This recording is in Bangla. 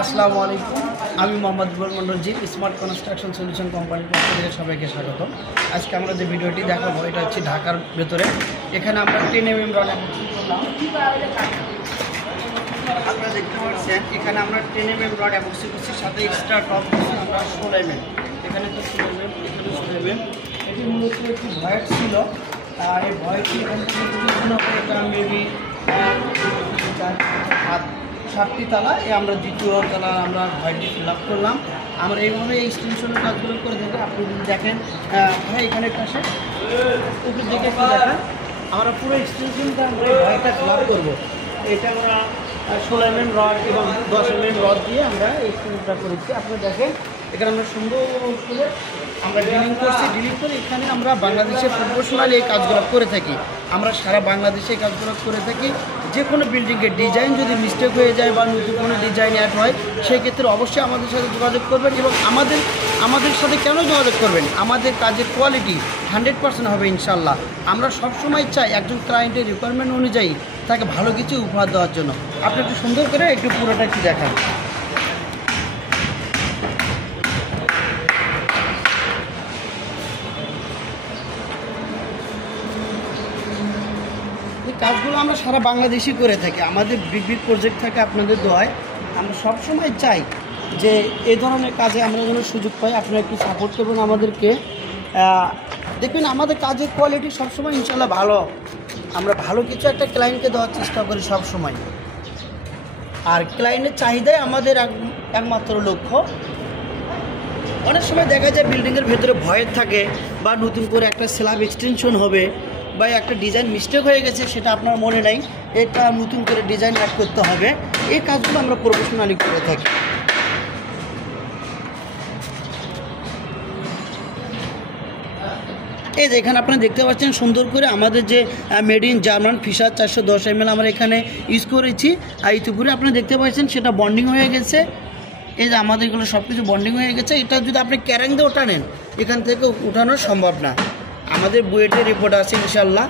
আসসালামু আলাইকুম, আমি মোহাম্মদ মন্ডলজি স্মার্ট কনস্ট্রাকশন সলিউশন কোম্পানির পক্ষ থেকে সবাইকে স্বাগত। আজকে আমরা যে ভিডিওটি দেখাবো এটা হচ্ছে ঢাকার ভেতরে। এখানে আমরা 10 mm রড অ্যাবসিং করলাম। আপনারা দেখতে পাচ্ছেন এখানে আমরা 10 mm রড অ্যাবসিং করছি, সাথে এক্সট্রা টপ করছি আমরা 16 mm। এখানে তো 16 mm, এখানে 16 mm। এটি মূলত একটি ভয়েড ছিল, আর এই ভয়েডটি এখানে এটা মেবি 7টি তালা, আমরা দ্বিতীয় তালা আমরা ভয়েডটি ফিল আপ করলাম। আমরা এইভাবে এই এক্সটেনশনের কাজগুলো করে থাকি। আপনি যদি দেখেন ভাই এখানে পাশে একটু দেখে দেখেন, আমরা পুরো এক্সটেনশনটা আমরা ভয়েডটা ফিল আপ করবো। এটা আমরা 16 mm রড এবং 10 mm রড দিয়ে আমরা এই এক্সটেনশনটা করেছি। আপনি দেখেন এখানে আমরা সুন্দর করে আমরা ডিলিং করছি। ডিলিং করে এখানে আমরা বাংলাদেশে প্রফেশনালি এই কাজগুলো করে থাকি। আমরা সারা বাংলাদেশে এই কাজগুলো করে থাকি। যে কোনো বিল্ডিংয়ের ডিজাইন যদি মিস্টেক হয়ে যায় বা নতুন কোনো ডিজাইন অ্যাড হয়, সেই ক্ষেত্রে অবশ্যই আমাদের সাথে যোগাযোগ করবেন। এবং আমাদের সাথে কেন যোগাযোগ করবেন, আমাদের কাজের কোয়ালিটি 100% হবে ইনশাল্লাহ। আমরা সবসময় চাই একজন ক্লায়েন্টের রিকোয়ারমেন্ট অনুযায়ী তাকে ভালো কিছু উপহার দেওয়ার জন্য। আপনি একটু সুন্দর করে একটু পুরোটা একটু দেখান। কাজগুলো আমরা সারা বাংলাদেশই করে থাকি। আমাদের বিগ বিগ প্রজেক্ট থাকে আপনাদের দোয়ায়। আমরা সবসময় চাই যে এই ধরনের কাজে আমরা যেন সুযোগ পাই। আপনারা একটু সাপোর্ট করবেন আমাদেরকে। দেখবেন আমাদের কাজের কোয়ালিটি সবসময় ইনশাল্লাহ ভালো। আমরা ভালো কিছু একটা ক্লায়েন্টকে দেওয়ার চেষ্টা করি সবসময়। আর ক্লায়েন্টের চাহিদাই আমাদের একমাত্র লক্ষ্য। অনেক সময় দেখা যায় বিল্ডিংয়ের ভেতরে ভয়ের থাকে, বা নতুন করে একটা স্ল্যাব এক্সটেনশন হবে, বা একটা ডিজাইন মিস্টেক হয়ে গেছে, সেটা আপনার মনে নাই, এটা নতুন করে ডিজাইন অ্যাড করতে হবে। এই কাজগুলো আমরা প্রফেশনালি করে থাকি। এই যে এখানে আপনারা দেখতে পাচ্ছেন সুন্দর করে আমাদের যে made in German Fischer 410 mm আমরা এখানে ইউজ করেছি। আর ইতিপূর্বে আপনারা দেখতে পাচ্ছেন সেটা বন্ডিং হয়ে গেছে। এই যে আমাদের এগুলো সব কিছু বন্ডিং হয়ে গেছে। এটা যদি আপনি ক্যারেং দিয়ে ওঠানেন, এখান থেকে উঠানো সম্ভব না। আমাদের বুয়েটের রিপোর্ট আছে ইনশাল্লাহ।